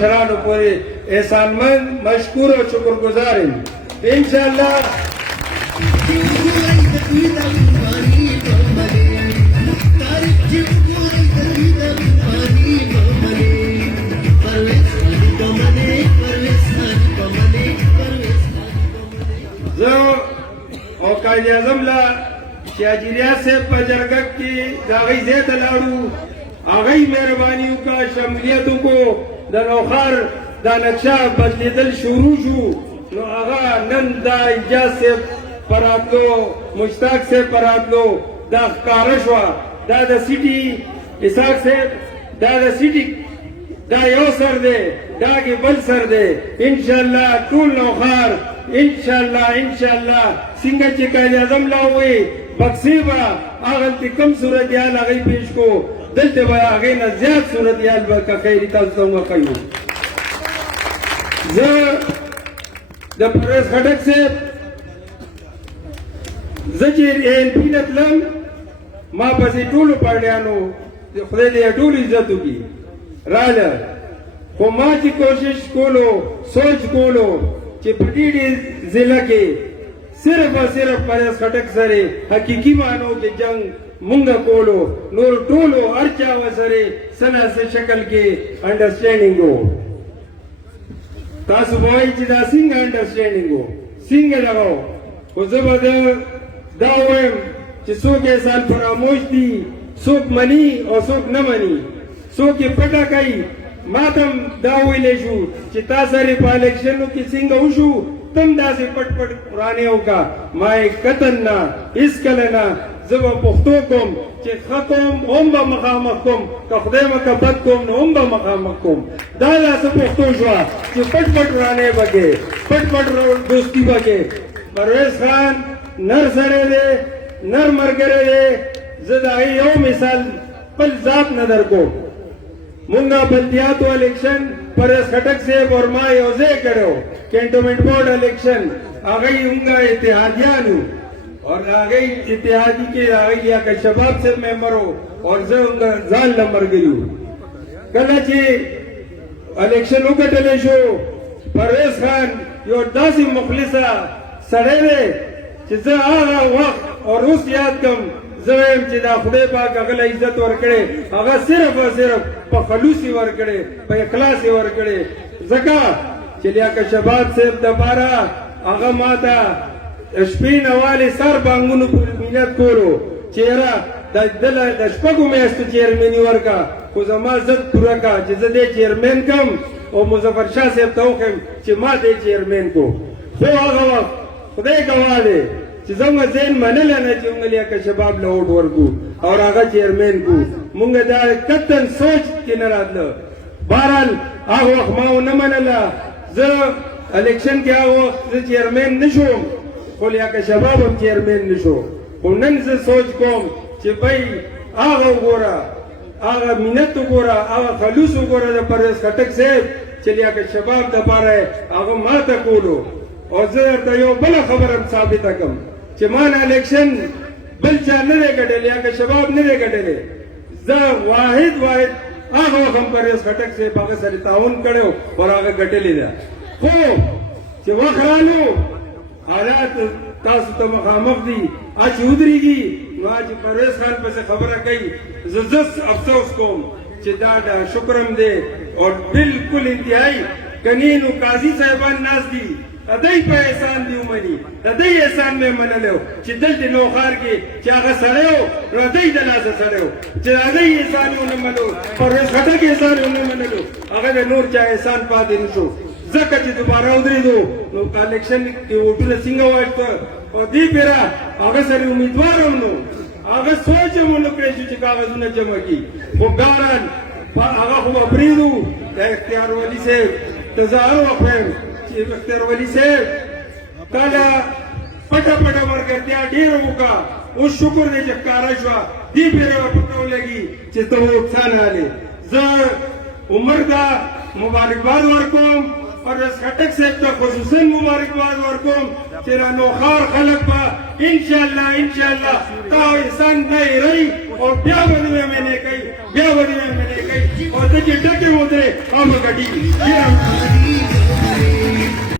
شرانو پورې احسانمند مشکور او شکرګزار یم انشاءالله. زه او قائد اعظم لا چې اجریا صاحب په جرګه کې د هغوی ځای ته لاړو، هغوی مهرباني وکړه، شمولیت وکړو، د نوښار دا نقشه بدلېدل شروع شو. نو هغه نن دا اجاز صاحب په راتلو، مشتاق صاحب په راتلو دا ښکاره شوه. دا د سیټي اسحاق صاحب، دا د سیټي دا یو سر دی، دا کې بل سر دی. انشاءالله ټول نوښار انشاءالله څنګه چې قائد اعظم لا ووایي بکسې به هغلته کوم صورتحال هغوی پیش کو، دلته به هغې نه زیات صورتحال به که خیري تاسو ته وښیو. زه د پرویز خټک صاحب زه چې ANP نه تلم، ما پسې ټولو پارټیانو خدای دې ټولو عزت وکړي راله، خو ما چې کوشش کولو، سوچ کولو چې په دې ضلع کې صرف او صرف پرویز خټک سره حقیقي معنو کې جنگ مونږه کولو، نور ټولو هر چا ورسره څه نه څه شکل کې انډرسټینډینګ و. تاسو به وایئ چې دا څنګه انډرسټینډینګ و، څنګه دغه و. خو زه به دا ووایم چې څوک احسان فراموش دي، څوک مني او څوک نه مني، څوک یې پټه کوي. ما ته هم دا ویلی شو چې تا سره په الیکشنو کې څنګه وشو، تم داسې پټ پټ قرانې وکړه. ما یې قطعا نه، هېڅکله نه. زه به پښتو کوم چې ښه کوم هم به مخامخ کوم، که خدای مکه بد کوم نو هم به مخامخ کوم. دا داسې پښتو شوه چې پټ پټ قرانې به کې، پټ پټ دوستي به کې. پرویز خان نر سړی دی، نر ملګری دی. زه د هغې یو مثال خپل ذات نه در کوم. مونږه بلدیاتو الیکشن پرویز خټک صاحب اور ما یو ځای کړی و، کینټونمنټ بورډ الیکشن. هغوی مونږه اتحادیان وو اور هغوی اتحادي کې هغوی لیاقت شباب صاحب ممبر و اور زه ځان له ملګري وو. کله چې الیکشن وګټلی شو، پرویز خان یو داسې مخلصه سړی دی چې زه هغه وخت اور اوس یاد کړم. زه وایم چې دا خدای پاک هغه له عزت ورکړی، هغه صرف او صرف په خلوص یې ورکړی، په اخلاص یې ورکړی. ځکه چې لیاقت شباب صاحب دپاره هغه ما ته شپې نوالې سر بانګونو پورې مینت کولو چې یاره دله د شپږو میاشتو چیرمني ورکړه، خو زما ضد پوره کړه چې زه دې چیرمن کړم او مظفر شاه صاحب ته وښیم چې ما دې چیرمن کو. خو هغه وخت خدای ګواه دی چې زموږ ذهن منله نه چې موږ لیاقت شباب له ووټ ورکړو او هغه چیرمن کو. موږ دا قطعا سوچ کې نه راتله. بهرحال هغه وخت ما ونه منله. زه الیکشن کې هغه وخت زه چیرمن نه شوم، خو لیاقت شباب هم چیرمن نه شو. خو نن زه سوچ کوم چې بھائی هغه وګوره، هغه مینت وګوره، هغه خلوص وګوره د پرویز خټک صاحب چې لیاقت شباب دپاره هغه ماته کولو. او زه درته یو بله خبره هم ثابته کړم چې ما نه الیکشن بل چا نه دی ګټلی، لیاقت شباب نه دی ګټلی. زه واحد هغه وخت هم پرویز خټک صاحب هغه سره تعاون کړی و او هغه ګټلې ده. خو چې وخت رالو، حالات تاسو ته مخامخ دي، چې ودرېږي نو چې پرویز خان پسې خبره کوي، زه افسوس کوم چې دا شکر هم دی او بالکل انتهایی کنی نو قاضي صاحبان ناست دي، د دوی په احسان دي ومني، د دوی احسان مې منلی و چې دلته نوښار کې چې هغه سړی و نو د دوی د لاسه سړی و چې د هغوی احسان یې ونه منلو، پرویز خټک احسان یې ونه منلو، هغه د نور چا احسان پاتې نه شو. ځکه چې دوباره ودرېدو نو الیکشن کې ووټونه څنګه واخیسته او دې پیره هغه سره امیدوار هم نو، هغه سوچ هم ونه کړی شو چې کاغذونه جمع کړي. خو بهرحال هغه خو به پرېږدو. د اختیار ولي صاحب ته زه هر وخت وایم چې اختیار ولي صاحب کله پټه پټه ملګرتیا ډېره وکړه، اوس شکر دی چې ښکاره شوه، دې پیره به پته ولګي چې ته ووټ څه نه هلې. زه عمر ته مبارکباد ورکوم، پرویز خټک صاحب ته خصوصا مبارکباد ورکوم چې را نوښار خلک به انشاءالله تا احسان نه هېروي او بیا به دې منې کوي، بیا به دې منې کوي. او ته چې ټکه ودرې او ګډي